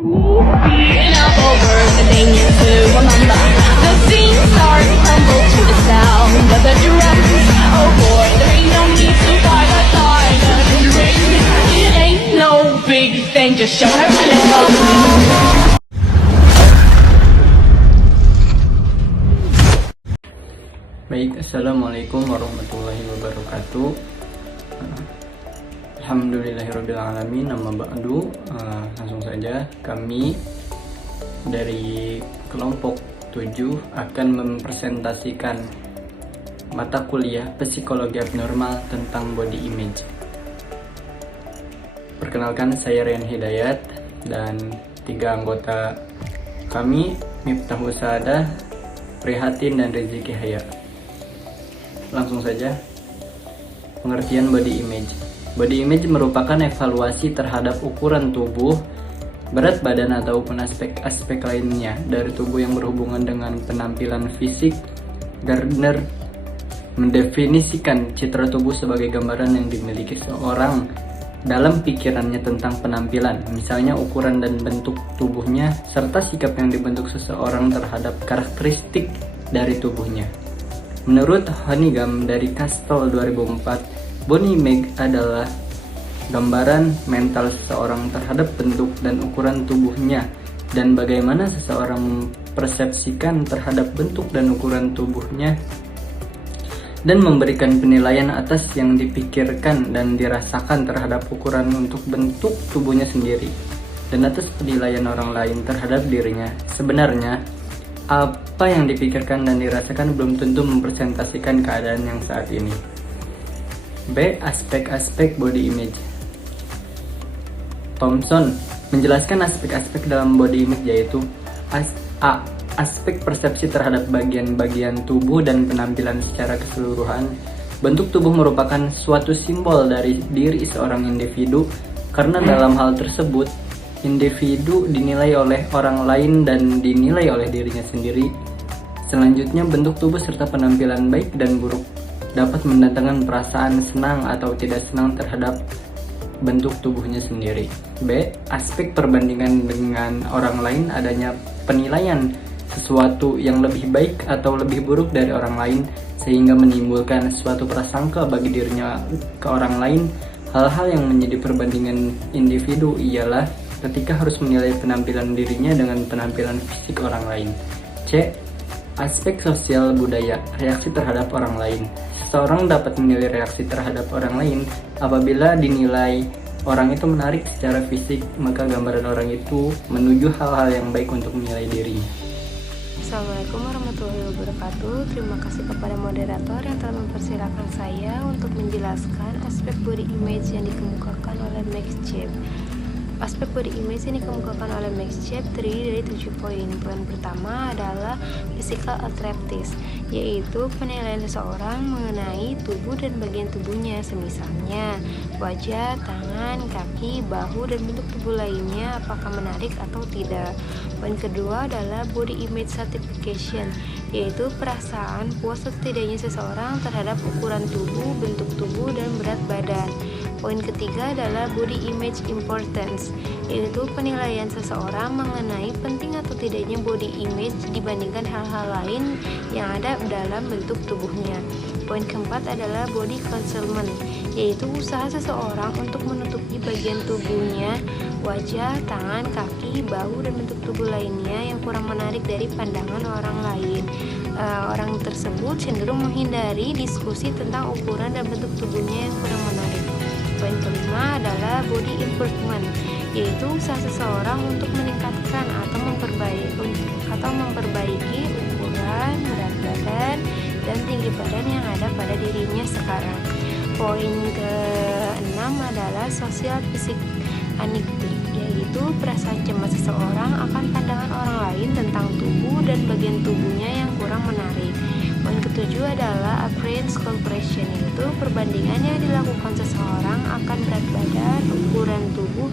Beating up over the thing to remember. The scene starts to crumble to the sound of the drums. Oh boy, there ain't no need to fight the silence. It ain't no big thing, just show her love. Baik, Assalamualaikum warahmatullahi wabarakatuh. Alhamdulillahirrabbilalamin. Nama ba'du, langsung saja kami dari kelompok 7 akan mempresentasikan mata kuliah psikologi abnormal tentang body image. Perkenalkan, saya Rian Hidayat dan 3 anggota kami, Miftah Usada, Prihatin, dan Rizky Haya. Langsung saja, pengertian body image. Body image merupakan evaluasi terhadap ukuran tubuh, berat badan ataupun aspek-aspek lainnya dari tubuh yang berhubungan dengan penampilan fisik. Gardner mendefinisikan citra tubuh sebagai gambaran yang dimiliki seorang dalam pikirannya tentang penampilan, misalnya ukuran dan bentuk tubuhnya, serta sikap yang dibentuk seseorang terhadap karakteristik dari tubuhnya. Menurut Honeygham dari Castle 2004, body image adalah gambaran mental seseorang terhadap bentuk dan ukuran tubuhnya dan bagaimana seseorang mempersepsikan terhadap bentuk dan ukuran tubuhnya dan memberikan penilaian atas yang dipikirkan dan dirasakan terhadap ukuran untuk bentuk tubuhnya sendiri dan atas penilaian orang lain terhadap dirinya. Sebenarnya, apa yang dipikirkan dan dirasakan belum tentu mempresentasikan keadaan yang saat ini. B. Aspek-aspek body image. Thomson menjelaskan aspek-aspek dalam body image yaitu A. Aspek persepsi terhadap bagian-bagian tubuh dan penampilan secara keseluruhan. Bentuk tubuh merupakan suatu simbol dari diri seorang individu karena dalam hal tersebut individu dinilai oleh orang lain dan dinilai oleh dirinya sendiri. Selanjutnya, bentuk tubuh serta penampilan baik dan buruk dapat mendatangkan perasaan senang atau tidak senang terhadap bentuk tubuhnya sendiri. B. Aspek perbandingan dengan orang lain, adanya penilaian sesuatu yang lebih baik atau lebih buruk dari orang lain sehingga menimbulkan suatu prasangka bagi dirinya ke orang lain. Hal-hal yang menjadi perbandingan individu ialah ketika harus menilai penampilan dirinya dengan penampilan fisik orang lain. C. Aspek sosial budaya, reaksi terhadap orang lain. Seseorang dapat menilai reaksi terhadap orang lain apabila dinilai orang itu menarik secara fisik, maka gambaran orang itu menuju hal-hal yang baik untuk menilai dirinya. Assalamualaikum warahmatullahi wabarakatuh. Terima kasih kepada moderator yang telah mempersilahkan saya untuk menjelaskan aspek body image yang dikemukakan oleh Max Chip. Aspek body image yang dikemukakan oleh Max Chip terdiri dari 7 poin. Poin pertama adalah physical attributes, yaitu penilaian seseorang mengenai tubuh dan bagian tubuhnya, semisalnya wajah, tangan, kaki, bahu, dan bentuk tubuh lainnya apakah menarik atau tidak. Poin kedua adalah body image satisfaction, yaitu perasaan puas atau tidaknya seseorang terhadap ukuran tubuh, bentuk tubuh, dan berat badan. Poin ketiga adalah body image importance, yaitu penilaian seseorang mengenai penting atau tidaknya body image dibandingkan hal-hal lain yang ada dalam bentuk tubuhnya. Poin keempat adalah body concealment, yaitu usaha seseorang untuk menutupi bagian tubuhnya, wajah, tangan, kaki, bahu, dan bentuk tubuh lainnya yang kurang menarik dari pandangan orang lain. Orang tersebut cenderung menghindari diskusi tentang ukuran dan bentuk tubuhnya yang kurang menarik. Poin kelima adalah body improvement, yaitu usaha seseorang untuk meningkatkan atau memperbaiki ukuran, berat badan, dan tinggi badan yang ada pada dirinya sekarang. Poin ke-6 adalah social physique anxiety, yaitu perasaan cemas seseorang akan pandangan orang lain tentang tubuh dan bagian tubuhnya yang kurang menarik. Poin ketujuh adalah appearance comparison, yaitu perbandingan yang dilakukan seseorang akan berat badan, ukuran tubuh,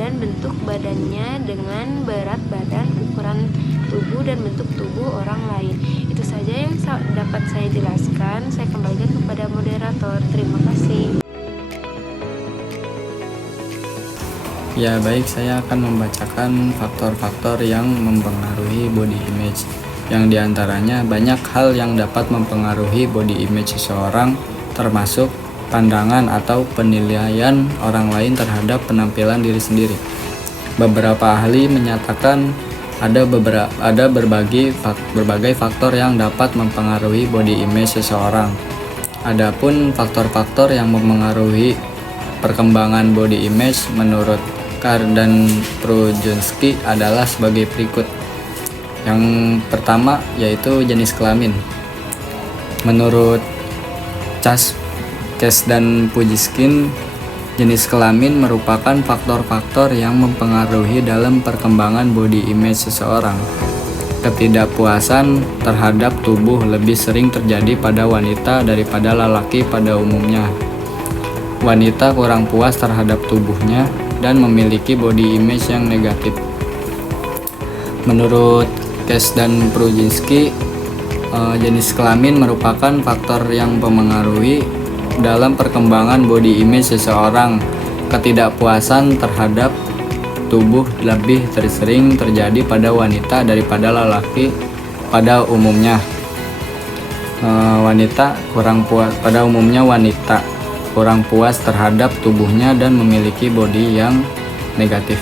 dan bentuk badannya dengan berat badan, ukuran tubuh, dan bentuk tubuh orang lain. Itu saja yang dapat saya jelaskan. Saya kembalikan kepada moderator. Terima kasih. Ya baik, saya akan membacakan faktor-faktor yang mempengaruhi body image. Yang diantaranya banyak hal yang dapat mempengaruhi body image seseorang, termasuk pandangan atau penilaian orang lain terhadap penampilan diri sendiri. Beberapa ahli menyatakan ada berbagai faktor yang dapat mempengaruhi body image seseorang. Adapun faktor-faktor yang mempengaruhi perkembangan body image menurut Carr dan Prujinski adalah sebagai berikut. Yang pertama yaitu jenis kelamin. Menurut Cas dan Prujinski, jenis kelamin merupakan faktor-faktor yang mempengaruhi dalam perkembangan body image seseorang. Ketidakpuasan terhadap tubuh lebih sering terjadi pada wanita daripada lelaki pada umumnya. Wanita kurang puas terhadap tubuhnya dan memiliki body image yang negatif. Menurut Cas dan Prujinski, jenis kelamin merupakan faktor yang mempengaruhi dalam perkembangan body image seseorang. Ketidakpuasan terhadap tubuh lebih sering terjadi pada wanita daripada lelaki pada umumnya. Wanita kurang puas terhadap tubuhnya dan memiliki body yang negatif.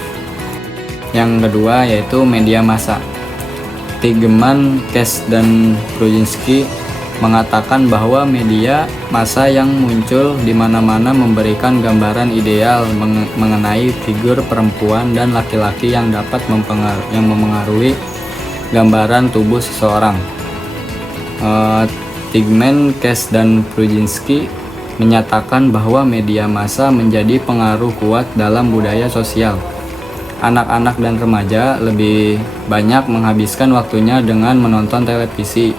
Yang kedua yaitu media massa. Tigeman, Cas dan Prujinski mengatakan bahwa media massa yang muncul di mana-mana memberikan gambaran ideal mengenai figur perempuan dan laki-laki yang dapat mempengaruhi gambaran tubuh seseorang. Tigeman, Cas dan Prujinski menyatakan bahwa media massa menjadi pengaruh kuat dalam budaya sosial. Anak-anak dan remaja lebih banyak menghabiskan waktunya dengan menonton televisi,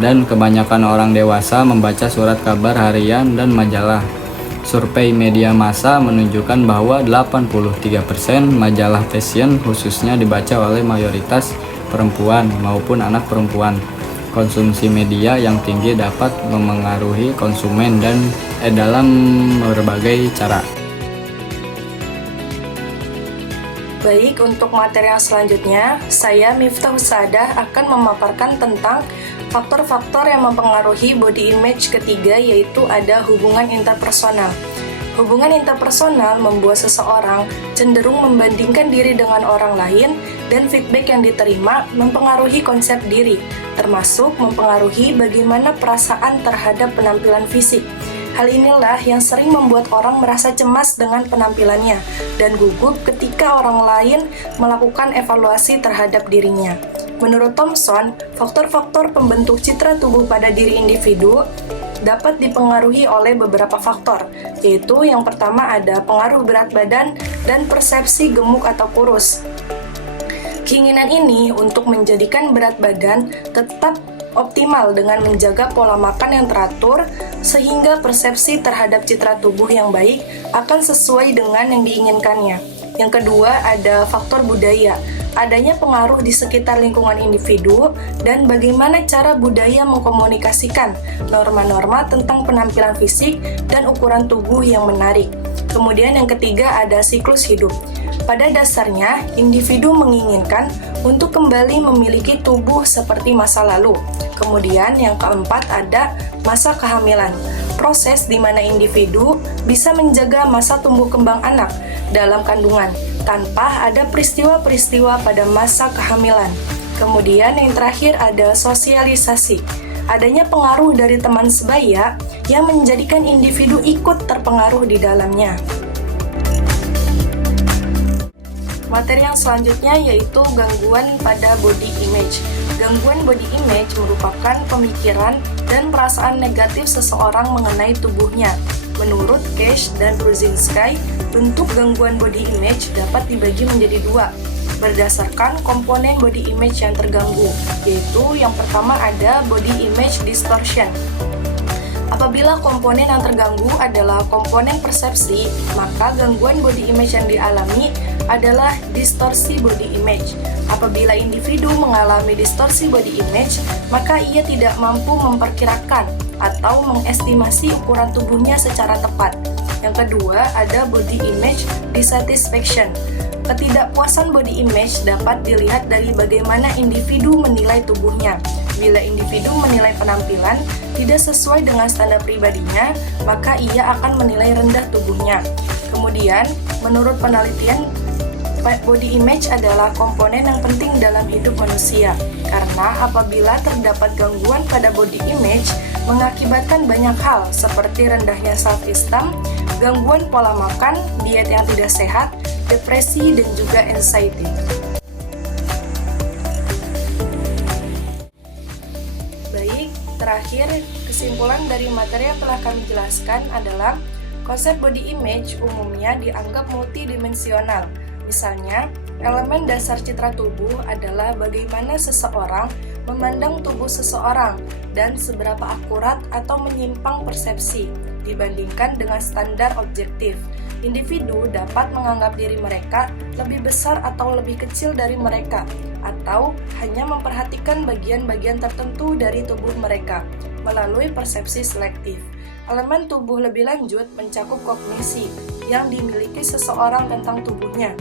dan kebanyakan orang dewasa membaca surat kabar harian dan majalah. Survei media massa menunjukkan bahwa 83% majalah fashion khususnya dibaca oleh mayoritas perempuan maupun anak perempuan. Konsumsi media yang tinggi dapat memengaruhi konsumen dalam berbagai cara. Baik, untuk materi yang selanjutnya, saya Miftah Husadah akan memaparkan tentang faktor-faktor yang mempengaruhi body image ketiga, yaitu ada hubungan interpersonal. Hubungan interpersonal membuat seseorang cenderung membandingkan diri dengan orang lain, dan feedback yang diterima mempengaruhi konsep diri, termasuk mempengaruhi bagaimana perasaan terhadap penampilan fisik. Hal inilah yang sering membuat orang merasa cemas dengan penampilannya dan gugup ketika orang lain melakukan evaluasi terhadap dirinya. Menurut Thomson, faktor-faktor pembentuk citra tubuh pada diri individu dapat dipengaruhi oleh beberapa faktor, yaitu yang pertama ada pengaruh berat badan dan persepsi gemuk atau kurus. Keinginan ini untuk menjadikan berat badan tetap optimal dengan menjaga pola makan yang teratur, sehingga persepsi terhadap citra tubuh yang baik akan sesuai dengan yang diinginkannya. Yang kedua ada faktor budaya. Adanya pengaruh di sekitar lingkungan individu dan bagaimana cara budaya mengkomunikasikan norma-norma tentang penampilan fisik dan ukuran tubuh yang menarik. Kemudian yang ketiga ada siklus hidup. Pada dasarnya, individu menginginkan untuk kembali memiliki tubuh seperti masa lalu. Kemudian yang keempat ada masa kehamilan. Proses di mana individu bisa menjaga masa tumbuh kembang anak dalam kandungan tanpa ada peristiwa-peristiwa pada masa kehamilan. Kemudian yang terakhir ada sosialisasi. Adanya pengaruh dari teman sebaya yang menjadikan individu ikut terpengaruh di dalamnya. Materi yang selanjutnya yaitu gangguan pada body image. Gangguan body image merupakan pemikiran dan perasaan negatif seseorang mengenai tubuhnya. Menurut Cash dan Prujinski, bentuk gangguan body image dapat dibagi menjadi dua, berdasarkan komponen body image yang terganggu, yaitu yang pertama ada body image distortion. Apabila komponen yang terganggu adalah komponen persepsi, maka gangguan body image yang dialami adalah distorsi body image. Apabila individu mengalami distorsi body image, maka ia tidak mampu memperkirakan atau mengestimasi ukuran tubuhnya secara tepat. Yang kedua, ada body image dissatisfaction. Ketidakpuasan body image dapat dilihat dari bagaimana individu menilai tubuhnya. Bila individu menilai penampilan tidak sesuai dengan standar pribadinya, maka ia akan menilai rendah tubuhnya. Kemudian, menurut penelitian, body image adalah komponen yang penting dalam hidup manusia, karena apabila terdapat gangguan pada body image, mengakibatkan banyak hal seperti rendahnya self-esteem, gangguan pola makan, diet yang tidak sehat, depresi, dan juga anxiety. Baik, terakhir, kesimpulan dari materi yang telah kami jelaskan adalah konsep body image umumnya dianggap multidimensional. Misalnya, elemen dasar citra tubuh adalah bagaimana seseorang memandang tubuh seseorang dan seberapa akurat atau menyimpang persepsi dibandingkan dengan standar objektif. Individu dapat menganggap diri mereka lebih besar atau lebih kecil dari mereka, atau hanya memperhatikan bagian-bagian tertentu dari tubuh mereka melalui persepsi selektif. Elemen tubuh lebih lanjut mencakup kognisi yang dimiliki seseorang tentang tubuhnya,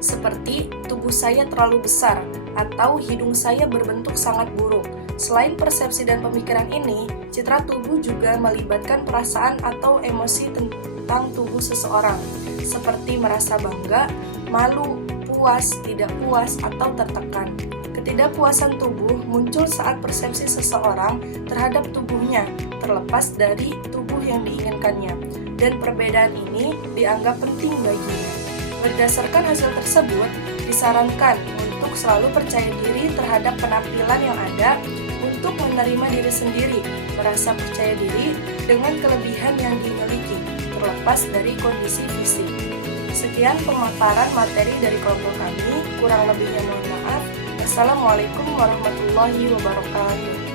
seperti tubuh saya terlalu besar atau hidung saya berbentuk sangat buruk. Selain persepsi dan pemikiran ini, citra tubuh juga melibatkan perasaan atau emosi tentang tubuh seseorang, seperti merasa bangga, malu, puas, tidak puas, atau tertekan. Ketidakpuasan tubuh muncul saat persepsi seseorang terhadap tubuhnya terlepas dari tubuh yang diinginkannya, dan perbedaan ini dianggap penting baginya. Berdasarkan hasil tersebut, disarankan untuk selalu percaya diri terhadap penampilan yang ada, untuk menerima diri sendiri, merasa percaya diri dengan kelebihan yang dimiliki, terlepas dari kondisi fisik. Sekian pemaparan materi dari kelompok kami, kurang lebihnya mohon maaf. Assalamualaikum warahmatullahi wabarakatuh.